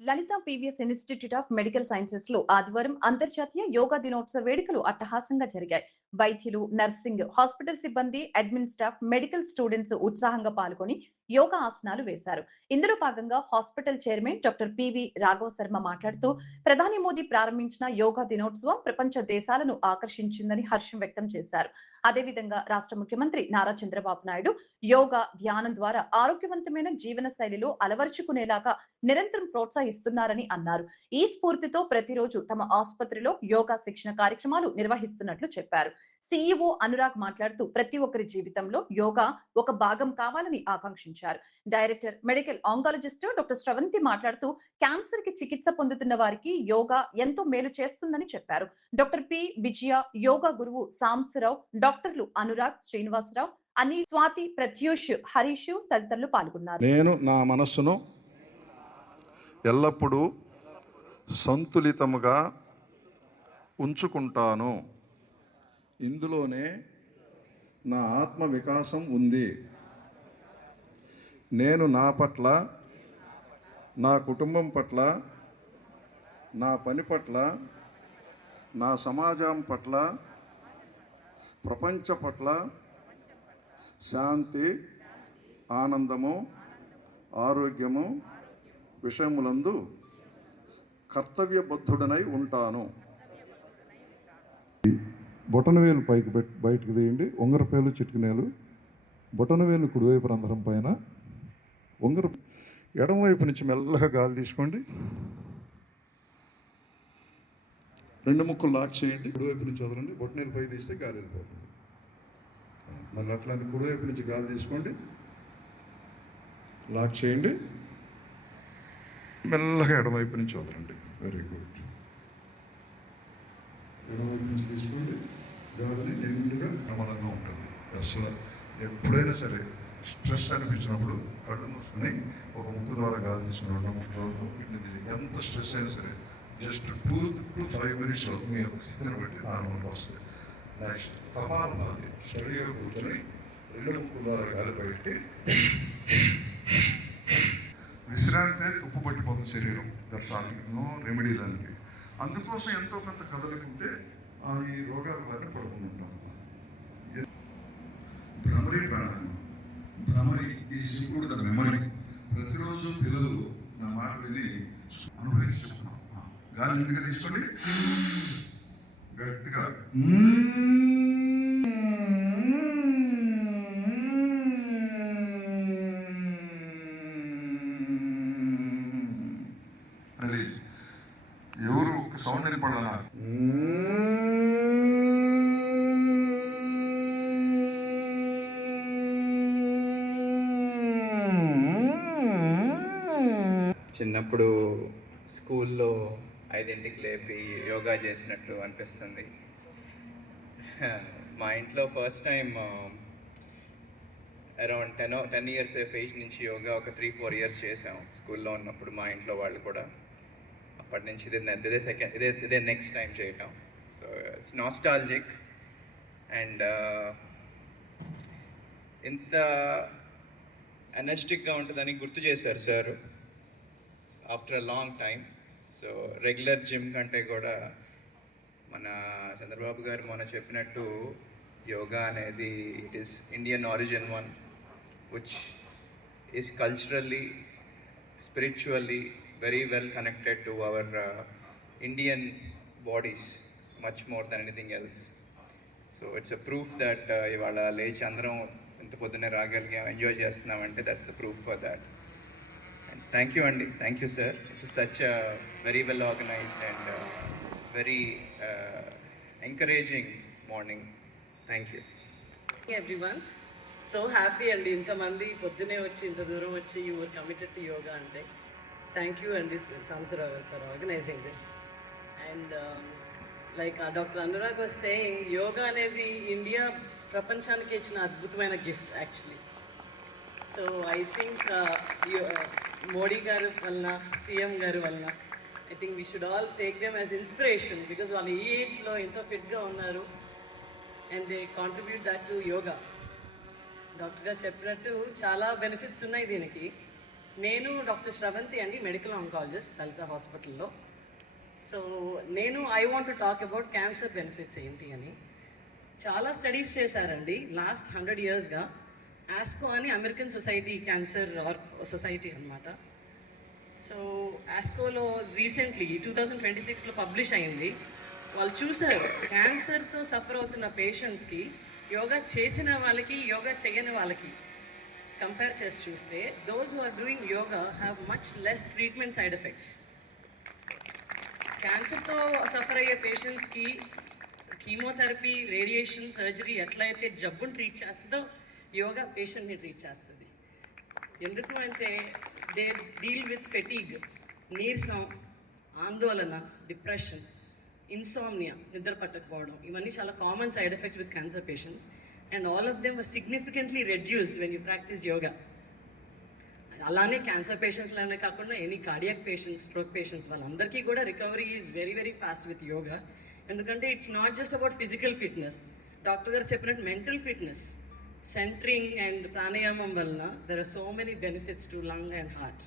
Lalitha PVS institute of medical sciences లో ఆదివారం అంతర్జాతీయ యోగా దినోత్సవ వేడుకలు అట్టహాసంగా జరిగాయి. వైద్యులు, నర్సింగ్, హాస్పిటల్ సిబ్బంది, అడ్మిన్ స్టాఫ్, మెడికల్ స్టూడెంట్స్ ఉత్సాహంగా పాల్గొని యోగా ఆసనాలు వేశారు. ఇందులో భాగంగా hospital chairman doctor PV Raghava Sharma మాట్లాడుతూ, ప్రధాని మోదీ ప్రారంభించిన యోగా దినోత్సవం ప్రపంచ దేశాలను ఆకర్షించిందని హర్షం వ్యక్తం చేశారు. అదేవిధంగా రాష్ట్ర ముఖ్యమంత్రి నారా చంద్రబాబు నాయుడు యోగా, ధ్యానం ద్వారా ఆరోగ్యవంతమైన జీవన శైలిలో అలవర్చుకునేలాగా నిరంతరం ప్రోత్సహిస్తున్నారని అన్నారు. ఈ స్ఫూర్తితో ప్రతిరోజు తమ ఆసుపత్రిలో యోగా శిక్షణ కార్యక్రమాలు నిర్వహిస్తున్నట్లు చెప్పారు. సీఈఓ అనురాగ్ మాట్లాడుతూ, ప్రతి ఒక్కరి జీవితంలో యోగా ఒక భాగం కావాలని ఆకాంక్షించారు. Director medical oncologist doctor Sravanthi మాట్లాడుతూ, క్యాన్సర్ కి చికిత్స పొందుతున్న వారికి యోగా ఎంతో మేలు చేస్తుందని చెప్పారు. డాక్టర్ పి విజయ, యోగా గురువు సాంబశివరావు, డాక్టర్లు అనురాగ్, శ్రీనివాసరావు, అనిల్, స్వాతి, ప్రత్యూష్, హరీష్ తదితరులు పాల్గొన్నారు. నేను నా మనస్సును ఎల్లప్పుడూ సంతులితముగా ఉంచుకుంటాను. ఇందులోనే నా ఆత్మ వికాసం ఉంది. నేను నా పట్ల, నా కుటుంబం పట్ల, నా పని పట్ల, నా సమాజం పట్ల, ప్రపంచ పట్ల శాంతి, ఆనందము, ఆరోగ్యము విషయములందు కర్తవ్యబద్ధుడనై ఉంటాను. బొటనవేలు పైకి బయటకు తీయండి. ఉంగరపేలు, చిటికినేలు. బొటనవేలు కుడివైపు రంధ్రం పైన, ఉంగర ఎడమవైపు నుంచి మెల్లగా గాలి తీసుకోండి. రెండు ముక్కులు లాక్ చేయండి. కుడివైపు నుంచి వదలండి. బొటనవేలు పైకి తీస్తే గాలి వెళ్ళిపోతుంది. మళ్ళీ అట్లాంటి కుడివైపు నుంచి గాలి తీసుకోండి, లాక్ చేయండి. మెల్లగా ఎడమవైపు నుంచి వదలండి. Very good. ఎడమవైపు నుంచి తీసుకోండి. గాలిని నిండుగా ప్రమాదంగా ఉంటుంది. అసలు ఎప్పుడైనా సరే స్ట్రెస్ అనిపించినప్పుడు కళ్ళు మూసుకొని ఒక ముక్కు ద్వారా గాలి తీసుకుని రెండు ముక్కు ద్వారా ఎంత స్ట్రెస్ అయినా సరే జస్ట్ 2 to 5 minutesలో మీ యొక్క స్థితిని బట్టి నార్మల్గా వస్తుంది. నెక్స్ట్ కపాలభాతి, స్టడీగా కూర్చొని రెండు ముక్కు ద్వారా గాలి బయటి విశ్రాంతే తుప్పు పట్టిపోతుంది శరీరం. దర్శనానికి నో రెమెడీ దానికి. అందుకోసం ఎంతో కొంత కదలుకుంటే ఈ రోగాల వారిని పడుకుని ఉంటాం. భ్రమరి ప్రాణాయామం. Bhramari is equal to the memory. ప్రతిరోజు పిల్లలు నా మాట విని అనుభవించి చెప్తున్నాం. గాలి నిండుగా తీసుకోండి, గట్టిగా రిలీజ్. ఎవరు ఒక సౌండ్ వినపడాలా? చిన్నప్పుడు స్కూల్లో 5ంటికి లేపి యోగా చేసినట్టు అనిపిస్తుంది. మా ఇంట్లో first time around 10 years age నుంచి యోగా ఒక 3-4 years చేసాం. స్కూల్లో ఉన్నప్పుడు మా ఇంట్లో వాళ్ళు కూడా. అప్పటి నుంచి ఇదే నెక్స్ట్ టైం చేయటం. So it's nostalgic. అండ్ ఇంత ఎనర్జెటిక్గా ఉంటుందని గుర్తు చేశారు sir after a long time. So regular gym కంటే కూడా మన చంద్రబాబు గారు మొన్న చెప్పినట్టు యోగా అనేది it is Indian origin one, which is culturally, spiritually very well connected to our Indian bodies much more than anything else. So it's a proof that ivala lechi andaram inta poddune raagaligam enjoy chestunam ante that's the proof for that. And thank you Andy, thank you sir. It is such a very well organized and very encouraging morning. Thank you everyone. So happy and inta mandi poddune vachi inta dooram vachi you were committed to yoga ante thank you and Samsara for organizing this. And like Dr. Anurag was saying, yoga anedi India prapanchaniki ichina adbhutamaina gift actually. So I think Modi garu vallana, CM garu vallana, I think we should all take them as inspiration because వాళ్ళ ఈ ఏజ్లో ఎంతో ఫిట్గా ఉన్నారు and they contribute that to yoga. Doctor గారు చెప్పినట్టు చాలా benefits ఉన్నాయి దీనికి. నేను డాక్టర్ శ్రవంతి అండి, మెడికల్ ఆంకాలజిస్ట్ లలిత హాస్పిటల్లో. So I want to talk about cancer benefits ఏంటి అని. చాలా స్టడీస్ చేశారండి లాస్ట్ 100 yearsగా. ఆస్కో అని అమెరికన్ సొసైటీ క్యాన్సర్ సొసైటీ అనమాట. సో ఆస్కోలో రీసెంట్లీ 2026లో పబ్లిష్ అయింది. వాళ్ళు చూసారు క్యాన్సర్తో సఫర్ అవుతున్న పేషెంట్స్కి యోగా చేసిన వాళ్ళకి యోగా చేయని వాళ్ళకి కంపేర్ చేసి చూస్తే those who are doing yoga have much less treatment side effects. క్యాన్సర్తో సఫర్ అయ్యే పేషెంట్స్కి కీమోథెరపీ, రేడియేషన్, సర్జరీ ఎట్లయితే జబ్బును ట్రీట్ చేస్తుందో యోగా పేషెంట్ని ట్రీట్ చేస్తుంది. ఎందుకు అంటే దే డీల్ విత్ ఫెటీగ్, నీరసం, ఆందోళన, డిప్రెషన్, ఇన్సోమ్నియా, నిద్ర పట్టకపోవడం, ఇవన్నీ చాలా common side effects with cancer patients. And all of them were significantly reduced when you practise yoga. అలానే క్యాన్సర్ పేషెంట్స్లోనే కాకుండా any cardiac patients, stroke patients, వాళ్ళందరికీ కూడా recovery is very very fast with yoga. ఎందుకంటే it's not just about physical fitness, doctor గారు చెప్పినట్టు mental fitness. Centering and ప్రాణాయామం వలన there are so many benefits to lung and heart.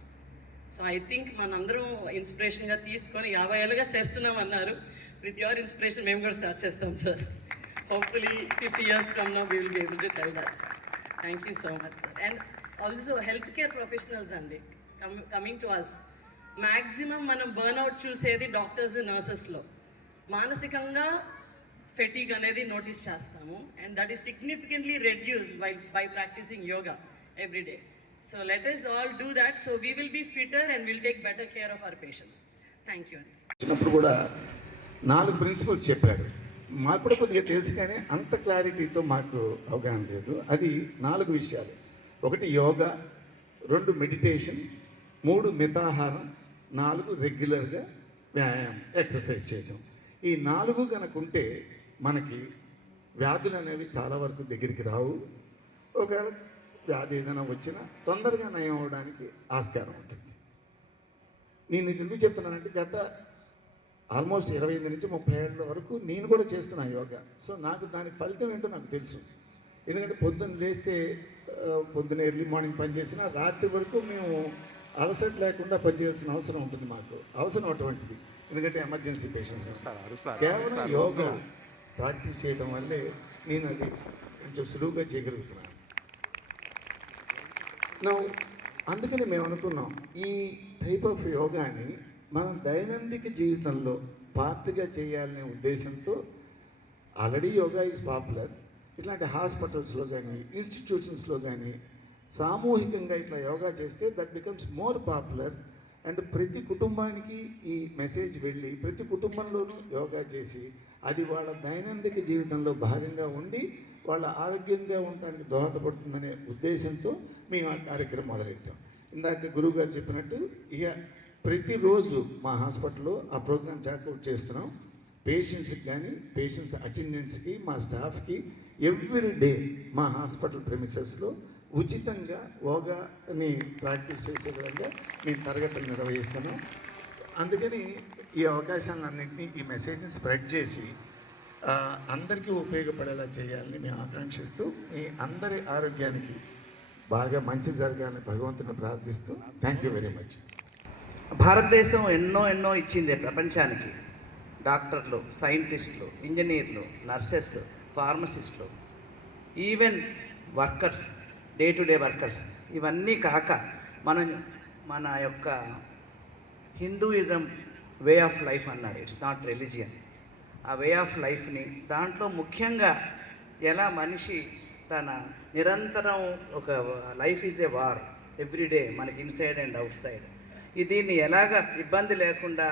So I think మనందరం ఇన్స్పిరేషన్గా తీసుకొని 50 ఏళ్ళుగా చేస్తున్నాం అన్నారు. విత్ యువర్ ఇన్స్పిరేషన్ మేము కూడా స్టార్ట్ చేస్తాం sir. Hopefully 50 years from now we will be able to tell that. Thank you so much sir. And also healthcare professionals అండి కమింగ్ టు అస్, మ్యాక్సిమం మనం బర్న్అవుట్ చూసేది డాక్టర్స్, నర్సెస్లో. మానసికంగా fatigue అనేది notice చేస్తాము. And that is significantly reduced by practising yoga every day. So let us all do that so we will be fitter and we'll take better care of our patients. Thank you. వచ్చినప్పుడు కూడా 4 principles చెప్పారు. మాకు కూడా కొద్దిగా తెలుసు కానీ అంత క్లారిటీతో మాకు అవగాహన లేదు. అది 4 విషయాలు. 1 యోగా, 2 మెడిటేషన్, 3 మితాహారం, 4 రెగ్యులర్గా వ్యాయామం, ఎక్సర్సైజ్ చేయడం. ఈ 4 కనుక ఉంటే మనకి వ్యాధులు అనేవి చాలా వరకు దగ్గరికి రావు. ఒకవేళ వ్యాధి ఏదైనా వచ్చినా తొందరగా నయం అవ్వడానికి ఆస్కారం ఉంటుంది. నేను ఇది ఎందుకు చెప్తున్నానంటే గత ఆల్మోస్ట్ 25 నుంచి 30 ఏళ్ళ వరకు నేను కూడా చేస్తున్నాను యోగా. సో నాకు దాని ఫలితం ఏంటో నాకు తెలుసు. ఎందుకంటే పొద్దున్న లేస్తే పొద్దున్న ఎర్లీ మార్నింగ్ పనిచేసినా రాత్రి వరకు మేము అలసట లేకుండా పనిచేయాల్సిన అవసరం ఉంటుంది. మాకు అవసరం అటువంటిది. ఎందుకంటే ఎమర్జెన్సీ పేషెంట్స్ కేవలం యోగా ప్రాక్టీస్ చేయడం వల్లే నేను అది కొంచెం సులువుగా చేయగలుగుతున్నాను. అందుకని మేము అనుకున్నాం ఈ టైప్ ఆఫ్ యోగాని మనం దైనందిక జీవితంలో పార్ట్గా చేయాలనే ఉద్దేశంతో. Already yoga is popular. ఇట్లాంటి హాస్పిటల్స్లో కానీ ఇన్స్టిట్యూషన్స్లో కానీ సామూహికంగా ఇట్లా యోగా చేస్తే that becomes more popular. And ప్రతి కుటుంబానికి ఈ మెసేజ్ వెళ్ళి ప్రతి కుటుంబంలోనూ యోగా చేసి అది వాళ్ళ దైనందిక జీవితంలో భాగంగా ఉండి వాళ్ళ ఆరోగ్యంగా ఉండడానికి దోహదపడుతుందనే ఉద్దేశంతో మేము ఆ కార్యక్రమం మొదలెట్టాం. ఇందాక గురువు గారు చెప్పినట్టు ఇక ప్రతిరోజు మా హాస్పిటల్లో ఆ ప్రోగ్రామ్ చాట్అవుట్ చేస్తున్నాం. పేషెంట్స్కి కానీ పేషెంట్స్ అటెండెంట్స్కి మా స్టాఫ్కి ఎవ్రీ డే మా హాస్పిటల్ ప్రెమిసెస్లో ఉచితంగా యోగాని ప్రాక్టీస్ చేసే విధంగా మేము తరగతులు నిర్వహిస్తున్నాం. అందుకని ఈ అవకాశాలన్నింటినీ ఈ మెసేజ్ని స్ప్రెడ్ చేసి అందరికీ ఉపయోగపడేలా చేయాలని మేము ఆకాంక్షిస్తూ మీ అందరి ఆరోగ్యానికి బాగా మంచి జరగాలని భగవంతుని ప్రార్థిస్తూ థ్యాంక్ యూ వెరీ మచ్. భారతదేశం ఎన్నో ఇచ్చింది ప్రపంచానికి. డాక్టర్లు, సైంటిస్టులు, ఇంజనీర్లు, నర్సెస్, ఫార్మసిస్టులు, even workers, day to day workers. ఇవన్నీ కాక మన యొక్క హిందూయిజం వే ఆఫ్ లైఫ్ అన్నారు. It's not religion. ఆ వే ఆఫ్ లైఫ్ని దాంట్లో ముఖ్యంగా ఎలా మనిషి తన నిరంతరం ఒక life is a war everyday, మనకి ఇన్సైడ్ అండ్ అవుట్ సైడ్. దీన్ని ఎలాగ ఇబ్బంది లేకుండా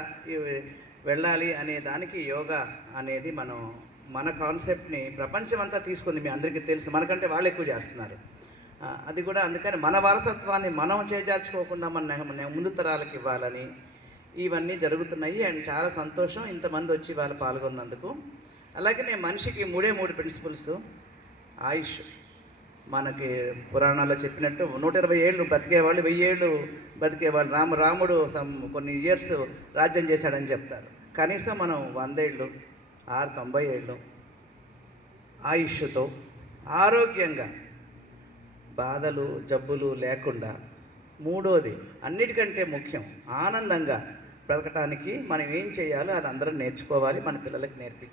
వెళ్ళాలి అనే దానికి యోగా అనేది మన కాన్సెప్ట్ని ప్రపంచమంతా తీసుకుంది. మీ అందరికీ తెలుసు, మనకంటే వాళ్ళు ఎక్కువ చేస్తున్నారు. అది కూడా అందుకని మన వారసత్వాన్ని మనం చేజార్చుకోకుండా మన ముందు తరాలకు ఇవ్వాలని ఇవన్నీ జరుగుతున్నాయి. అండ్ చాలా సంతోషం ఇంతమంది వచ్చి వాళ్ళు పాల్గొన్నందుకు. అలాగే మనిషికి 3 ప్రిన్సిపల్స్. ఆయుష్, మనకి పురాణాల్లో చెప్పినట్టు 120 ఏళ్ళు బతికేవాళ్ళు, 1000 ఏళ్ళు బతికేవాళ్ళు. రాముడు కొన్ని ఇయర్స్ రాజ్యం చేశాడని చెప్తారు. కనీసం మనం 100 ఏళ్ళు 90 ఏళ్ళు ఆయుష్తో ఆరోగ్యంగా బాధలు జబ్బులు లేకుండా మూడోది అన్నిటికంటే ముఖ్యం ఆనందంగా బ్రతకటానికి మనం ఏం చేయాలో అది అందరం నేర్చుకోవాలి, మన పిల్లలకి నేర్పించాలి.